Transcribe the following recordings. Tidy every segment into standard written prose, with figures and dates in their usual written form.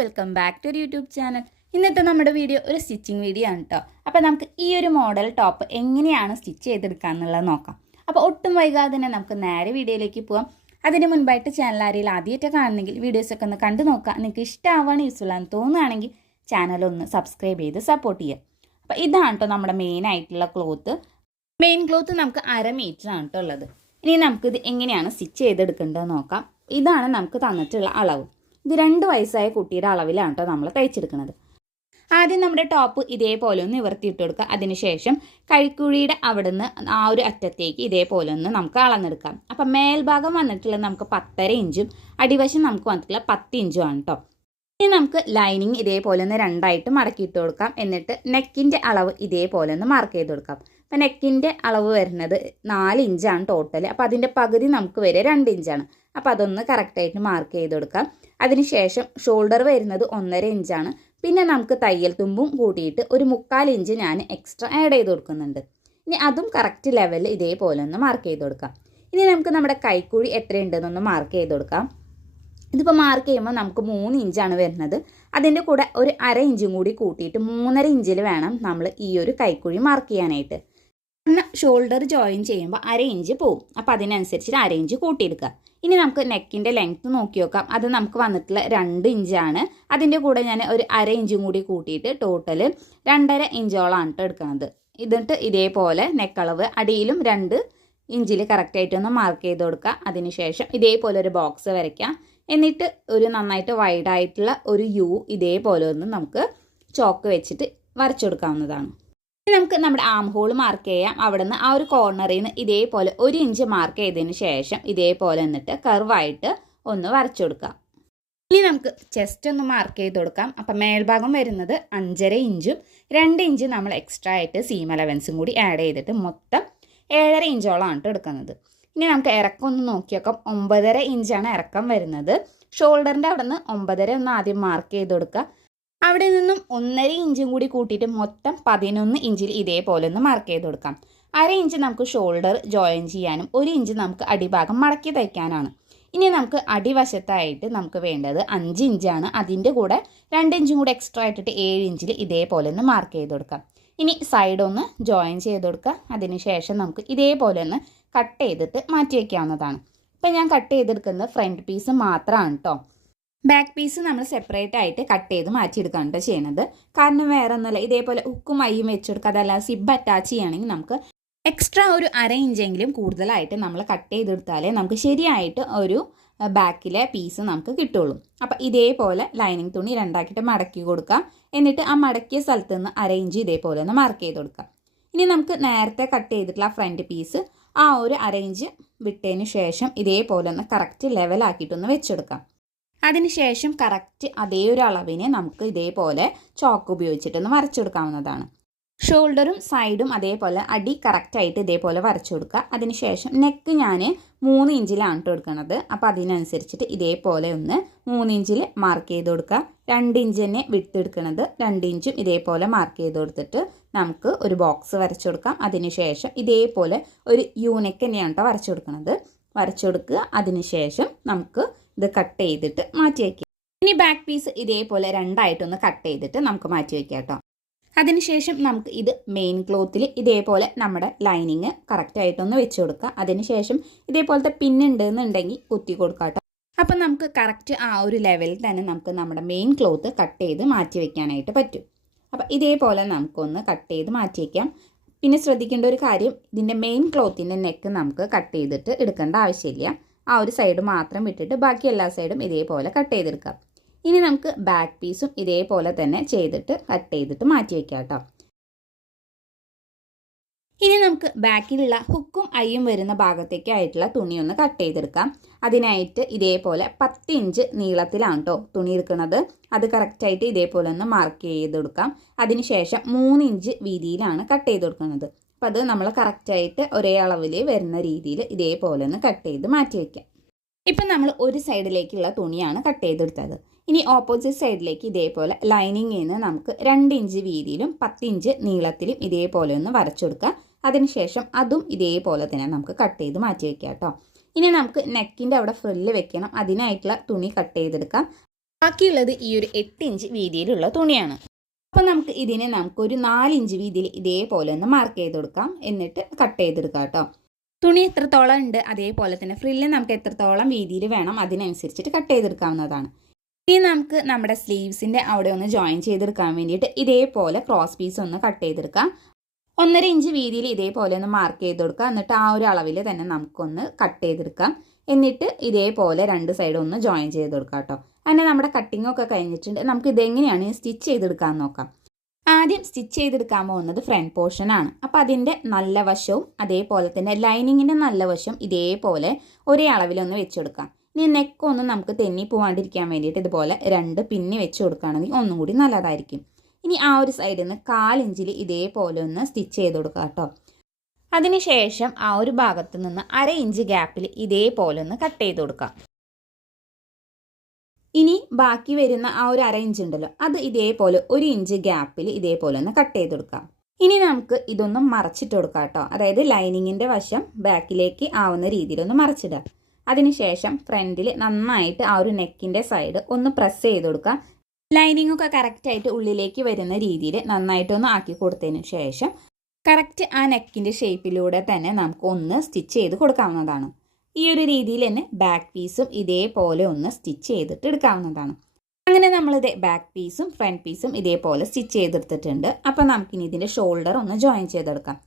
Welcome back to YouTube channel. ഇന്നത്തെ നമ്മുടെ video ഒരു സ്റ്റിച്ചിങ് വീഡിയോ ആണ് കേട്ടോ. അപ്പോൾ നമുക്ക് ഈ ഒരു മോഡൽ ടോപ്പ് എങ്ങനെയാണ് സ്റ്റിച്ച് ചെയ്തെടുക്കുക എന്നുള്ളത് നോക്കാം. അപ്പോൾ ഒട്ടും വൈകാതെ തന്നെ നമുക്ക് നേരെ വീഡിയോയിലേക്ക് പോകാം. അതിന് മുൻപായിട്ട് ചാനൽ ആരെങ്കിലും ആദ്യമായിട്ട് കാണുന്നെങ്കിൽ വീഡിയോസൊക്കെ ഒന്ന് കണ്ടു നോക്കാം. നിങ്ങൾക്ക് ഇഷ്ടമാവാണ് യൂസ്ഫുൾ ആണെന്ന് തോന്നുകയാണെങ്കിൽ ചാനലൊന്ന് സബ്സ്ക്രൈബ് ചെയ്ത് സപ്പോർട്ട് ചെയ്യുക. അപ്പോൾ ഇതാണ് കേട്ടോ നമ്മുടെ മെയിൻ ആയിട്ടുള്ള ക്ലോത്ത്. മെയിൻ ക്ലോത്ത് നമുക്ക് 1/2 മീറ്ററാണ് കേട്ടോ ഉള്ളത്. ഇനി നമുക്കിത് എങ്ങനെയാണ് സ്റ്റിച്ച് ചെയ്തെടുക്കേണ്ടത് നോക്കാം. ഇതാണ് നമുക്ക് തന്നിട്ടുള്ള അളവ്. ഇത് 2 വയസ്സായ കുട്ടിയുടെ അളവിലാണ് കേട്ടോ നമ്മൾ തയ്ച്ചെടുക്കുന്നത്. ആദ്യം നമ്മുടെ ടോപ്പ് ഇതേപോലെ ഒന്ന് നിവർത്തിയിട്ട് കൊടുക്കുക. അതിനുശേഷം കൈക്കുഴിയുടെ അവിടെ നിന്ന് ആ ഒരു അറ്റത്തേക്ക് ഇതേപോലെ ഒന്ന് നമുക്ക് അളന്നെടുക്കാം. അപ്പം മേൽഭാഗം വന്നിട്ടുള്ളത് നമുക്ക് 10.5 ഇഞ്ചും അടിവശം നമുക്ക് വന്നിട്ടുള്ള 10 ഇഞ്ചും ആണ് കേട്ടോ. ഇനി നമുക്ക് ലൈനിങ് ഇതേപോലെ ഒന്ന് 2ആയിട്ട് മടക്കിയിട്ട് കൊടുക്കാം. എന്നിട്ട് നെക്കിൻ്റെ അളവ് ഇതേപോലെ ഒന്ന് മാർക്ക് ചെയ്ത് കൊടുക്കാം. അപ്പം നെക്കിൻ്റെ അളവ് വരുന്നത് 4 ഇഞ്ചാണ് ടോട്ടൽ. അപ്പോൾ അതിൻ്റെ പകുതി നമുക്ക് വരെ 2 ഇഞ്ചാണ്. അപ്പോൾ അതൊന്ന് കറക്റ്റായിട്ട് മാർക്ക് ചെയ്ത് കൊടുക്കാം. അതിനുശേഷം ഷോൾഡർ വരുന്നത് 1.5 ഇഞ്ചാണ്. പിന്നെ നമുക്ക് തയ്യൽ തുമ്പും കൂട്ടിയിട്ട് ഒരു 3/4 ഇഞ്ച് ഞാൻ എക്സ്ട്രാ ആഡ് ചെയ്ത് കൊടുക്കുന്നുണ്ട്. ഇനി അതും കറക്റ്റ് ലെവലിൽ ഇതേപോലെ ഒന്ന് മാർക്ക് ചെയ്ത് കൊടുക്കാം. ഇനി നമുക്ക് നമ്മുടെ കൈക്കുഴി എത്രയുണ്ടെന്നൊന്ന് മാർക്ക് ചെയ്ത് കൊടുക്കാം. ഇതിപ്പോൾ മാർക്ക് ചെയ്യുമ്പോൾ നമുക്ക് 3 ഇഞ്ചാണ് വരുന്നത്. അതിൻ്റെ കൂടെ ഒരു 1/2 ഇഞ്ചും കൂടി കൂട്ടിയിട്ട് 3.5 ഇഞ്ചിൽ വേണം നമ്മൾ ഈ ഒരു കൈക്കുഴി മാർക്ക് ചെയ്യാനായിട്ട്. കാരണം ഷോൾഡർ ജോയിൻ ചെയ്യുമ്പോൾ 1/2 ഇഞ്ച് പോവും. അപ്പോൾ അതിനനുസരിച്ച് 1/2 ഇഞ്ച് കൂട്ടിയെടുക്കുക. ഇനി നമുക്ക് നെക്കിൻ്റെ ലെങ്ത്ത് നോക്കി നോക്കാം. അത് നമുക്ക് വന്നിട്ടുള്ള 2 ഇഞ്ചാണ്. അതിൻ്റെ കൂടെ ഞാൻ ഒരു 1/2 ഇഞ്ചും കൂടി കൂട്ടിയിട്ട് ടോട്ടൽ 2.5 ഇഞ്ചോളാണ് കേട്ടോ എടുക്കുന്നത്. എന്നിട്ട് ഇതേപോലെ നെക്കളവ് അടിയിലും 2 ഇഞ്ചിൽ കറക്റ്റായിട്ടൊന്ന് മാർക്ക് ചെയ്ത് കൊടുക്കുക. അതിനുശേഷം ഇതേപോലെ ഒരു ബോക്സ് വരയ്ക്കാം. എന്നിട്ട് ഒരു നന്നായിട്ട് വൈഡായിട്ടുള്ള ഒരു യു ഇതേപോലെ ഒന്ന് നമുക്ക് ചോക്ക് വെച്ചിട്ട് വരച്ചു കൊടുക്കാവുന്നതാണ്. ഇനി നമുക്ക് നമ്മുടെ ആം ഹോൾ മാർക്ക് ചെയ്യാം. അവിടെ നിന്ന് ആ ഒരു കോർണറിൽ നിന്ന് ഇതേപോലെ 1 ഇഞ്ച് മാർക്ക് ചെയ്തതിന് ശേഷം ഇതേപോലെ എന്നിട്ട് കർവായിട്ട് ഒന്ന് വരച്ചു കൊടുക്കാം. ഇനി നമുക്ക് ചെസ്റ്റ് ഒന്ന് മാർക്ക് ചെയ്ത് കൊടുക്കാം. അപ്പം മേൽഭാഗം വരുന്നത് 5.5 ഇഞ്ചും 2 ഇഞ്ച് നമ്മൾ എക്സ്ട്രാ ആയിട്ട് സീം അലവൻസും കൂടി ആഡ് ചെയ്തിട്ട് മൊത്തം 7.5 ഇഞ്ചോളമാണ് എടുക്കുന്നത്. ഇനി നമുക്ക് ഇറക്കം ഒന്ന് നോക്കി നോക്കാം. 9.5 ഇഞ്ചാണ് ഇറക്കം വരുന്നത്. ഷോൾഡറിൻ്റെ അവിടെ നിന്ന് 9.5 ഒന്ന് ആദ്യം മാർക്ക് ചെയ്ത് കൊടുക്കുക. അവിടെ നിന്നും 1.5 ഇഞ്ചും കൂടി കൂട്ടിയിട്ട് മൊത്തം 11 ഇഞ്ചിൽ ഇതേപോലെ ഒന്ന് മാർക്ക് ചെയ്ത് കൊടുക്കാം. 1/2 ഇഞ്ച് നമുക്ക് ഷോൾഡർ ജോയിൻ ചെയ്യാനും 1 ഇഞ്ച് നമുക്ക് അടിഭാഗം മടക്കി തയ്ക്കാനാണ്. ഇനി നമുക്ക് അടിവശത്തായിട്ട് നമുക്ക് വേണ്ടത് 5 ഇഞ്ചാണ്. അതിൻ്റെ കൂടെ 2 ഇഞ്ചും കൂടി എക്സ്ട്രാ ആയിട്ടിട്ട് 7 ഇഞ്ചിൽ ഇതേപോലെ ഒന്ന് മാർക്ക് ചെയ്ത് കൊടുക്കാം. ഇനി സൈഡ് ഒന്ന് ജോയിൻ ചെയ്ത് കൊടുക്കുക. അതിനുശേഷം നമുക്ക് ഇതേപോലെ ഒന്ന് കട്ട് ചെയ്തിട്ട് മാറ്റി വയ്ക്കാവുന്നതാണ്. ഇപ്പം ഞാൻ കട്ട് ചെയ്തെടുക്കുന്നത് ഫ്രണ്ട് പീസ് മാത്രമാണ് കേട്ടോ. ബാക്ക് പീസ് നമ്മൾ സെപ്പറേറ്റ് ആയിട്ട് കട്ട് ചെയ്ത് മാറ്റിയെടുക്കുകയാണ് കേട്ടോ ചെയ്യണത്. കാരണം വേറെ ഒന്നുമില്ല, ഇതേപോലെ ഹുക്കും മയ്യും വെച്ചെടുക്കുക. അതല്ലാതെ സിബ് അറ്റാച്ച് ചെയ്യുകയാണെങ്കിൽ നമുക്ക് എക്സ്ട്രാ ഒരു 1/2 ഇഞ്ചെങ്കിലും കൂടുതലായിട്ട് നമ്മൾ കട്ട് ചെയ്തെടുത്താലേ നമുക്ക് ശരിയായിട്ട് ഒരു ബാക്കിലെ പീസ് നമുക്ക് കിട്ടുള്ളൂ. അപ്പം ഇതേപോലെ ലൈനിങ് തുണി 2ആക്കിയിട്ട് മടക്കി കൊടുക്കുക. എന്നിട്ട് ആ മടക്കിയ സ്ഥലത്ത് നിന്ന് 1/2 ഇഞ്ച് ഇതേപോലെ ഒന്ന് മാർക്ക് ചെയ്ത് കൊടുക്കുക. ഇനി നമുക്ക് നേരത്തെ കട്ട് ചെയ്തിട്ടുള്ള ഫ്രണ്ട് പീസ് ആ ഒരു 1/2 ഇഞ്ച് വിട്ടതിന് ശേഷം ഇതേപോലെ ഒന്ന് കറക്റ്റ് ലെവലാക്കിയിട്ടൊന്ന് വെച്ചെടുക്കാം. അതിനുശേഷം കറക്റ്റ് അതേ ഒരു അളവിനെ നമുക്ക് ഇതേപോലെ ചോക്ക് ഉപയോഗിച്ചിട്ടൊന്ന് വരച്ചെടുക്കാവുന്നതാണ്. ഷോൾഡറും സൈഡും അതേപോലെ അടി കറക്റ്റായിട്ട് ഇതേപോലെ വരച്ചു കൊടുക്കുക. അതിനുശേഷം നെക്ക് ഞാൻ 3 ഇഞ്ചിലാണ് കേട്ടോ എടുക്കുന്നത്. അപ്പോൾ അതിനനുസരിച്ചിട്ട് ഇതേപോലെ ഒന്ന് 3 ഇഞ്ചിൽ മാർക്ക് ചെയ്ത് കൊടുക്കുക. 2 ഇഞ്ച് തന്നെ വിട്ടെടുക്കുന്നത്. 2 ഇഞ്ചും ഇതേപോലെ മാർക്ക് ചെയ്ത് കൊടുത്തിട്ട് നമുക്ക് ഒരു ബോക്സ് വരച്ചു കൊടുക്കാം. അതിനുശേഷം ഇതേപോലെ ഒരു യൂനെക്ക് തന്നെയാണ് കേട്ടോ വരച്ചു കൊടുക്കുന്നത്. വരച്ചു കൊടുക്കുക. അതിനുശേഷം നമുക്ക് ഇത് കട്ട് ചെയ്തിട്ട് മാറ്റി വയ്ക്കുക. ഇനി ബാക്ക് പീസ് ഇതേപോലെ 2ആയിട്ടൊന്ന് കട്ട് ചെയ്തിട്ട് നമുക്ക് മാറ്റി വയ്ക്കാം കേട്ടോ. അതിനുശേഷം നമുക്ക് ഇത് മെയിൻ ക്ലോത്തിൽ ഇതേപോലെ നമ്മുടെ ലൈനിങ് കറക്റ്റായിട്ടൊന്ന് വെച്ച് കൊടുക്കുക. അതിനുശേഷം ഇതേപോലത്തെ പിന്നുണ്ടെന്നുണ്ടെങ്കിൽ കുത്തി കൊടുക്കുക കേട്ടോ. അപ്പം നമുക്ക് കറക്റ്റ് ആ ഒരു ലെവലിൽ തന്നെ നമുക്ക് നമ്മുടെ മെയിൻ ക്ലോത്ത് കട്ട് ചെയ്ത് മാറ്റി വയ്ക്കാനായിട്ട് പറ്റും. അപ്പം ഇതേപോലെ നമുക്കൊന്ന് കട്ട് ചെയ്ത് മാറ്റി വയ്ക്കാം. പിന്നെ ശ്രദ്ധിക്കേണ്ട ഒരു കാര്യം, ഇതിൻ്റെ മെയിൻ ക്ലോത്തിൻ്റെ നെക്ക് നമുക്ക് കട്ട് ചെയ്തിട്ട് എടുക്കേണ്ട ആവശ്യമില്ല. ആ ഒരു സൈഡ് മാത്രം വിട്ടിട്ട് ബാക്കി എല്ലാ സൈഡും ഇതേപോലെ കട്ട് ചെയ്തെടുക്കാം. ഇനി നമുക്ക് ബാക്ക് പീസും ഇതേപോലെ തന്നെ ചെയ്തിട്ട് കട്ട് ചെയ്തിട്ട് മാറ്റി വയ്ക്കാം കേട്ടോ. ഇനി നമുക്ക് ബാക്കിലുള്ള ഹുക്കും അയ്യും വരുന്ന ഭാഗത്തേക്കായിട്ടുള്ള തുണി ഒന്ന് കട്ട് ചെയ്തെടുക്കാം. അതിനായിട്ട് ഇതേപോലെ 10 ഇഞ്ച് നീളത്തിലാണ് കേട്ടോ തുണി എടുക്കുന്നത്. അത് കറക്റ്റായിട്ട് ഇതേപോലെ ഒന്ന് മാർക്ക് ചെയ്ത് കൊടുക്കാം. അതിനുശേഷം 3 ഇഞ്ച് വീതിയിലാണ് കട്ട് ചെയ്ത് കൊടുക്കുന്നത്. അപ്പം അത് നമ്മൾ കറക്റ്റായിട്ട് ഒരേ അളവിൽ വരുന്ന രീതിയിൽ ഇതേപോലെ ഒന്ന് കട്ട് ചെയ്ത് മാറ്റി വയ്ക്കാം. ഇപ്പം നമ്മൾ ഒരു സൈഡിലേക്കുള്ള തുണിയാണ് കട്ട് ചെയ്തെടുത്തത്. ഇനി ഓപ്പോസിറ്റ് സൈഡിലേക്ക് ഇതേപോലെ ലൈനിങ്ങിൽ നിന്ന് നമുക്ക് 2 ഇഞ്ച് വീതിയിലും 10 ഇഞ്ച് നീളത്തിലും ഇതേപോലെ ഒന്ന് വരച്ചെടുക്കുക. അതിനുശേഷം അതും ഇതേപോലെ തന്നെ നമുക്ക് കട്ട് ചെയ്ത് മാറ്റി വയ്ക്കാം കേട്ടോ. ഇനി നമുക്ക് നെക്കിൻ്റെ അവിടെ ഫ്രില്ല് വെക്കണം. അതിനായിട്ടുള്ള തുണി കട്ട് ചെയ്തെടുക്കാം. ബാക്കിയുള്ളത് ഈ ഒരു 8 ഇഞ്ച് വീതിയിലുള്ള തുണിയാണ്. അപ്പോൾ നമുക്കൊരു 4 ഇഞ്ച് വീതിയിൽ ഇതേപോലെ ഒന്ന് മാർക്ക് ചെയ്ത് കൊടുക്കാം. എന്നിട്ട് കട്ട് ചെയ്തെടുക്കാം കേട്ടോ. തുണി എത്രത്തോളം ഉണ്ട് അതേപോലെ തന്നെ ഫ്രില്ല് നമുക്ക് എത്രത്തോളം വീതിയിൽ വേണം അതിനനുസരിച്ചിട്ട് കട്ട് ചെയ്തെടുക്കാവുന്നതാണ്. ഇനി നമുക്ക് നമ്മുടെ സ്ലീവ്സിൻ്റെ അവിടെ ഒന്ന് ജോയിൻ ചെയ്തെടുക്കാൻ വേണ്ടിയിട്ട് ഇതേപോലെ ക്രോസ് പീസ് ഒന്ന് കട്ട് ചെയ്തെടുക്കാം. 1.5 ഇഞ്ച് വീതിയിൽ ഇതേപോലെ ഒന്ന് മാർക്ക് ചെയ്ത് കൊടുക്കുക. എന്നിട്ട് ആ ഒരു അളവിൽ തന്നെ നമുക്കൊന്ന് കട്ട് ചെയ്തെടുക്കാം. എന്നിട്ട് ഇതേപോലെ 2 സൈഡും ഒന്ന് ജോയിൻ ചെയ്ത് കൊടുക്കാം കേട്ടോ. അങ്ങനെ നമ്മുടെ കട്ടിംഗ് ഒക്കെ കഴിഞ്ഞിട്ടുണ്ട്. നമുക്ക് ഇതെങ്ങനെയാണ് സ്റ്റിച്ച് ചെയ്തെടുക്കാൻ നോക്കാം. ആദ്യം സ്റ്റിച്ച് ചെയ്തെടുക്കാൻ പോകുന്നത് ഫ്രണ്ട് പോർഷനാണ്. അപ്പോൾ അതിൻ്റെ നല്ല വശവും അതേപോലെ തന്നെ ലൈനിങ്ങിൻ്റെ നല്ല വശം ഇതേപോലെ ഒരേ അളവിലൊന്ന് വെച്ച് കൊടുക്കാം. ഇനി നെക്കൊന്നും നമുക്ക് തെന്നി പോകാണ്ടിരിക്കാൻ വേണ്ടിയിട്ട് ഇതുപോലെ 2 പിന്നി വെച്ച് കൊടുക്കുകയാണെങ്കിൽ ഒന്നും കൂടി നല്ലതായിരിക്കും. ഇനി ആ ഒരു സൈഡിൽ നിന്ന് 1/4 ഇഞ്ചിൽ ഇതേപോലെ ഒന്ന് സ്റ്റിച്ച് ചെയ്ത് കൊടുക്കുക കേട്ടോ. അതിനുശേഷം ആ ഒരു ഭാഗത്ത് നിന്ന് 1/2 ഇഞ്ച് ഗ്യാപ്പിൽ ഇതേപോലെ ഒന്ന് കട്ട് ചെയ്ത് കൊടുക്കാം. ഇനി ബാക്കി വരുന്ന ആ ഒരു 1/2 ഇഞ്ച് ഉണ്ടല്ലോ, അത് ഇതേപോലെ 1 ഇഞ്ച് ഗ്യാപ്പിൽ ഇതേപോലെ ഒന്ന് കട്ട് ചെയ്ത് കൊടുക്കാം. ഇനി നമുക്ക് ഇതൊന്ന് മറച്ചിട്ട് കൊടുക്കാം കേട്ടോ. അതായത് ലൈനിങ്ങിൻ്റെ വശം ബാക്കിലേക്ക് ആവുന്ന രീതിയിലൊന്ന് മറച്ചിടുക. അതിനുശേഷം ഫ്രണ്ടിൽ നന്നായിട്ട് ആ ഒരു നെക്കിൻ്റെ സൈഡ് ഒന്ന് പ്രസ് ചെയ്ത് കൊടുക്കുക. ലൈനിങ് ഒക്കെ കറക്റ്റായിട്ട് ഉള്ളിലേക്ക് വരുന്ന രീതിയിൽ നന്നായിട്ടൊന്ന് ആക്കി കൊടുത്തതിന് ശേഷം കറക്റ്റ് ആ നെക്കിൻ്റെ ഷേപ്പിലൂടെ തന്നെ നമുക്ക് ഒന്ന് സ്റ്റിച്ച് ചെയ്ത് കൊടുക്കാവുന്നതാണ്. ഈ ഒരു രീതിയിൽ തന്നെ ബാക്ക് പീസും ഇതേപോലെ ഒന്ന് സ്റ്റിച്ച് ചെയ്തിട്ട് എടുക്കാവുന്നതാണ്. അങ്ങനെ നമ്മളിത് ബാക്ക് പീസും ഫ്രണ്ട് പീസും ഇതേപോലെ സ്റ്റിച്ച് ചെയ്തെടുത്തിട്ടുണ്ട്. അപ്പോൾ നമുക്കിനി ഇതിൻ്റെ ഷോൾഡർ ഒന്ന് ജോയിൻ ചെയ്തെടുക്കാം.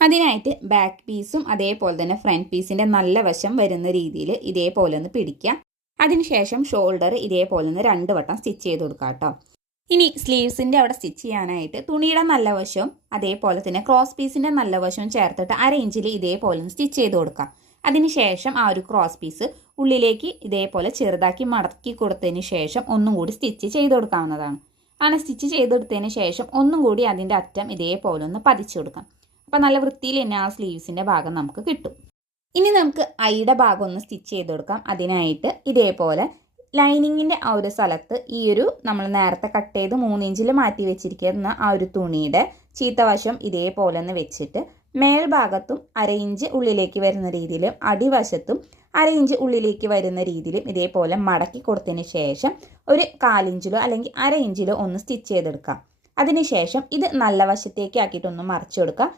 അതിനായിട്ട് ബാക്ക് പീസും അതേപോലെ തന്നെ ഫ്രണ്ട് പീസിൻ്റെ നല്ല വശം വരുന്ന രീതിയിൽ ഇതേപോലെ ഒന്ന് പിടിക്കാം. അതിനുശേഷം ഷോൾഡർ ഇതേപോലെ ഒന്ന് 2 വട്ടം സ്റ്റിച്ച് ചെയ്ത് കൊടുക്കാം കേട്ടോ. ഇനി സ്ലീവ്സിൻ്റെ അവിടെ സ്റ്റിച്ച് ചെയ്യാനായിട്ട് തുണിയുടെ നല്ല വശവും അതേപോലെ തന്നെ ക്രോസ് പീസിൻ്റെ നല്ല വശവും ചേർത്തിട്ട് 1/2 ഇഞ്ചിൽ ഇതേപോലെ ഒന്ന് സ്റ്റിച്ച് ചെയ്ത് കൊടുക്കാം. അതിനുശേഷം ആ ഒരു ക്രോസ് പീസ് ഉള്ളിലേക്ക് ഇതേപോലെ ചെറുതാക്കി മടക്കി കൊടുത്തതിന് ശേഷം ഒന്നും കൂടി സ്റ്റിച്ച് ചെയ്ത് കൊടുക്കാവുന്നതാണ്. അങ്ങനെ സ്റ്റിച്ച് ചെയ്തെടുത്തതിന് ശേഷം ഒന്നും കൂടി അതിൻ്റെ അറ്റം ഇതേപോലെ ഒന്ന് പതിച്ചു കൊടുക്കാം. അപ്പോൾ നല്ല വൃത്തിയിൽ തന്നെ ആ സ്ലീവ്സിൻ്റെ ഭാഗം നമുക്ക് കിട്ടും. ഇനി നമുക്ക് ഐയുടെ ഭാഗം ഒന്ന് സ്റ്റിച്ച് ചെയ്ത് കൊടുക്കാം. അതിനായിട്ട് ഇതേപോലെ ലൈനിങ്ങിൻ്റെ ആ ഒരു സ്ഥലത്ത് ഈ ഒരു നമ്മൾ നേരത്തെ കട്ട് ചെയ്ത് 3 ഇഞ്ചിൽ മാറ്റി വെച്ചിരിക്കുന്ന ആ ഒരു തുണിയുടെ ചീത്തവശം ഇതേപോലെ ഒന്ന് വെച്ചിട്ട് മേൽഭാഗത്തും 1/2 ഇഞ്ച് ഉള്ളിലേക്ക് വരുന്ന രീതിയിലും അടിവശത്തും 1/2 ഇഞ്ച് ഉള്ളിലേക്ക് വരുന്ന രീതിയിലും ഇതേപോലെ മടക്കി കൊടുത്തതിന് ശേഷം ഒരു 1/4 ഇഞ്ചിലോ അല്ലെങ്കിൽ 1/2 ഇഞ്ചിലോ ഒന്ന് സ്റ്റിച്ച് ചെയ്തെടുക്കാം. അതിനുശേഷം ഇത് നല്ല വശത്തേക്ക് ആക്കിയിട്ടൊന്ന് മറിച്ച് കൊടുക്കുക.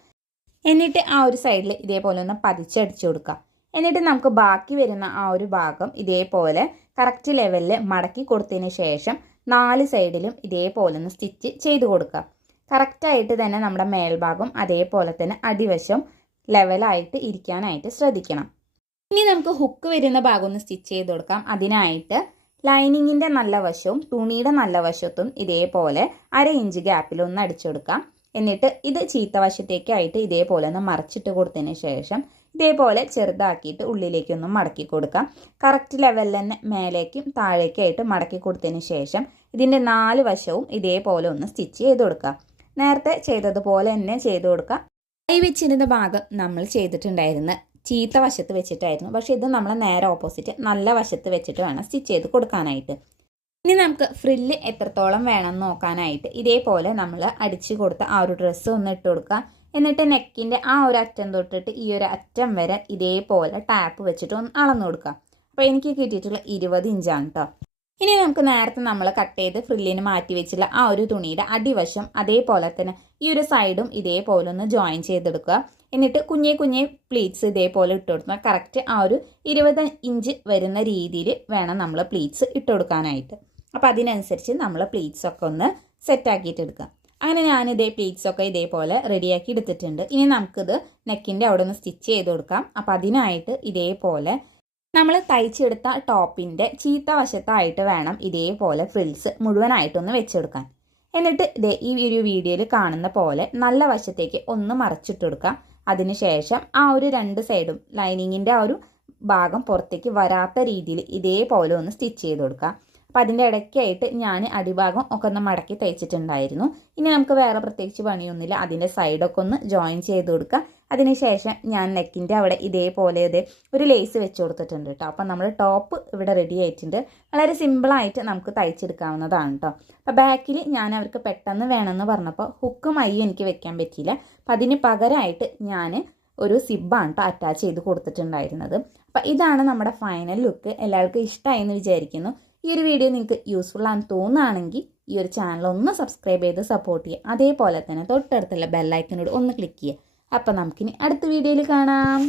എന്നിട്ട് ആ ഒരു സൈഡിൽ ഇതേപോലെ ഒന്ന് പതിച്ചടിച്ചു കൊടുക്കുക. എന്നിട്ട് നമുക്ക് ബാക്കി വരുന്ന ആ ഒരു ഭാഗം ഇതേപോലെ കറക്റ്റ് ലെവലിൽ മടക്കി കൊടുത്തതിന് ശേഷം 4 സൈഡിലും ഇതേപോലെ ഒന്ന് സ്റ്റിച്ച് ചെയ്ത് കൊടുക്കുക. കറക്റ്റായിട്ട് തന്നെ നമ്മുടെ മേൽഭാഗം അതേപോലെ തന്നെ അടിവശം ലെവലായിട്ട് ഇരിക്കാനായിട്ട് ശ്രദ്ധിക്കണം. ഇനി നമുക്ക് ഹുക്ക് വരുന്ന ഭാഗം ഒന്ന് സ്റ്റിച്ച് ചെയ്ത് കൊടുക്കാം. അതിനായിട്ട് ലൈനിങ്ങിൻ്റെ നല്ല വശവും തുണിയുടെ നല്ല വശത്തും ഇതേപോലെ 1/2 ഇഞ്ച് ഗ്യാപ്പിൽ ഒന്ന് അടിച്ചു കൊടുക്കാം. എന്നിട്ട് ഇത് ചീത്ത വശത്തേക്കായിട്ട് ഇതേപോലെ ഒന്ന് മറിച്ചിട്ട് കൊടുത്തതിന് ശേഷം ഇതേപോലെ ചെറുതാക്കിയിട്ട് ഉള്ളിലേക്കൊന്ന് മടക്കി കൊടുക്കാം. കറക്റ്റ് ലെവലിൽ തന്നെ മേലേക്കും താഴേക്കായിട്ട് മടക്കി കൊടുത്തതിന് ശേഷം ഇതിൻ്റെ 4 വശവും ഇതേപോലെ ഒന്ന് സ്റ്റിച്ച് ചെയ്ത് കൊടുക്കുക. നേരത്തെ ചെയ്തതുപോലെ തന്നെ ചെയ്ത് കൊടുക്കുക. കൈ വെച്ചിരുന്ന ഭാഗം നമ്മൾ ചെയ്തിട്ടുണ്ടായിരുന്ന ചീത്ത വശത്ത് വെച്ചിട്ടായിരുന്നു. പക്ഷേ ഇത് നമ്മൾ നേരെ ഓപ്പോസിറ്റ് നല്ല വശത്ത് വെച്ചിട്ട് വേണം സ്റ്റിച്ച് ചെയ്ത് കൊടുക്കാനായിട്ട്. ഇനി നമുക്ക് ഫ്രില്ല് എത്രത്തോളം വേണമെന്ന് നോക്കാനായിട്ട് ഇതേപോലെ നമ്മൾ അടിച്ചു കൊടുത്ത ആ ഒരു ഡ്രസ്സ് ഒന്ന് ഇട്ട് കൊടുക്കുക. എന്നിട്ട് നെക്കിൻ്റെ ആ ഒരു അറ്റം തൊട്ടിട്ട് ഈ ഒരു അറ്റം വരെ ഇതേപോലെ ടാപ്പ് വെച്ചിട്ട് ഒന്ന് അളന്നു കൊടുക്കുക. അപ്പോൾ എനിക്ക് കിട്ടിയിട്ടുള്ള 20 ഇഞ്ചാണ് കേട്ടോ. ഇനി നമുക്ക് നേരത്തെ നമ്മൾ കട്ട് ചെയ്ത് ഫ്രില്ലിന് മാറ്റി വെച്ചിട്ടുള്ള ആ ഒരു തുണിയുടെ അടിവശം അതേപോലെ തന്നെ ഈ ഒരു സൈഡും ഇതേപോലെ ഒന്ന് ജോയിൻ ചെയ്തെടുക്കുക. എന്നിട്ട് കുഞ്ഞേ കുഞ്ഞേ പ്ലീറ്റ്സ് ഇതേപോലെ ഇട്ട് കൊടുക്കുക. കറക്റ്റ് ആ ഒരു 20 ഇഞ്ച് വരുന്ന രീതിയിൽ വേണം നമ്മൾ പ്ലീറ്റ്സ് ഇട്ട് കൊടുക്കാനായിട്ട്. അപ്പോൾ അതിനനുസരിച്ച് നമ്മൾ പ്ലീറ്റ്സൊക്കെ ഒന്ന് സെറ്റാക്കിയിട്ട് എടുക്കാം. അങ്ങനെ ഞാനിതേ പ്ലീറ്റ്സൊക്കെ ഇതേപോലെ റെഡിയാക്കി എടുത്തിട്ടുണ്ട്. ഇനി നമുക്കിത് നെക്കിൻ്റെ അവിടെ ഒന്ന് സ്റ്റിച്ച് ചെയ്ത് കൊടുക്കാം. അപ്പോൾ അതിനായിട്ട് ഇതേപോലെ നമ്മൾ തയ്ച്ചെടുത്ത ടോപ്പിൻ്റെ ചീത്ത വശത്തായിട്ട് വേണം ഇതേപോലെ ഫ്രിൽസ് മുഴുവനായിട്ടൊന്ന് വെച്ചെടുക്കാൻ. എന്നിട്ട് ഇതേ ഈ ഒരു വീഡിയോയിൽ കാണുന്ന പോലെ നല്ല വശത്തേക്ക് ഒന്ന് മറച്ചിട്ട് കൊടുക്കാം. അതിനുശേഷം ആ ഒരു 2 സൈഡും ലൈനിങ്ങിൻ്റെ ആ ഒരു ഭാഗം പുറത്തേക്ക് വരാത്ത രീതിയിൽ ഇതേപോലെ ഒന്ന് സ്റ്റിച്ച് ചെയ്ത് കൊടുക്കാം. അപ്പോൾ അതിൻ്റെ ഇടയ്ക്കായിട്ട് ഞാൻ അടിഭാഗം ഒക്കെ ഒന്ന് മടക്കി തയ്ച്ചിട്ടുണ്ടായിരുന്നു. ഇനി നമുക്ക് വേറെ പ്രത്യേകിച്ച് പണിയൊന്നുമില്ല. അതിൻ്റെ സൈഡൊക്കെ ഒന്ന് ജോയിൻ ചെയ്ത് കൊടുക്കുക. അതിനുശേഷം ഞാൻ നെക്കിൻ്റെ അവിടെ ഇതേപോലെ ഒരു ലേസ് വെച്ച് കൊടുത്തിട്ടുണ്ട് കേട്ടോ. അപ്പം നമ്മൾ ടോപ്പ് ഇവിടെ റെഡി ആയിട്ടുണ്ട്. വളരെ സിമ്പിളായിട്ട് നമുക്ക് തയ്ച്ചെടുക്കാവുന്നതാണ് കേട്ടോ. അപ്പോൾ ബാക്കിൽ ഞാൻ അവർക്ക് പെട്ടെന്ന് വേണമെന്ന് പറഞ്ഞപ്പോൾ ഹുക്കും ഐയും എനിക്ക് വെക്കാൻ പറ്റിയില്ല. അപ്പം അതിന് പകരമായിട്ട് ഞാൻ ഒരു സിബ്ബാണ് കേട്ടോ അറ്റാച്ച് ചെയ്ത് കൊടുത്തിട്ടുണ്ടായിരുന്നത്. അപ്പം ഇതാണ് നമ്മുടെ ഫൈനൽ ലുക്ക്. എല്ലാവർക്കും ഇഷ്ടമായി എന്ന് വിചാരിക്കുന്നു. ഈ ഒരു വീഡിയോ നിങ്ങൾക്ക് യൂസ്ഫുൾ ആണെന്ന് തോന്നുകയാണെങ്കിൽ ഈ ഒരു ചാനൽ ഒന്ന് സബ്സ്ക്രൈബ് ചെയ്ത് സപ്പോർട്ട് ചെയ്യുക. അതേപോലെ തന്നെ തൊട്ടടുത്തുള്ള ബെല്ലൈക്കനോട് ഒന്ന് ക്ലിക്ക് ചെയ്യുക. അപ്പോൾ നമുക്കിനി അടുത്ത വീഡിയോയിൽ കാണാം.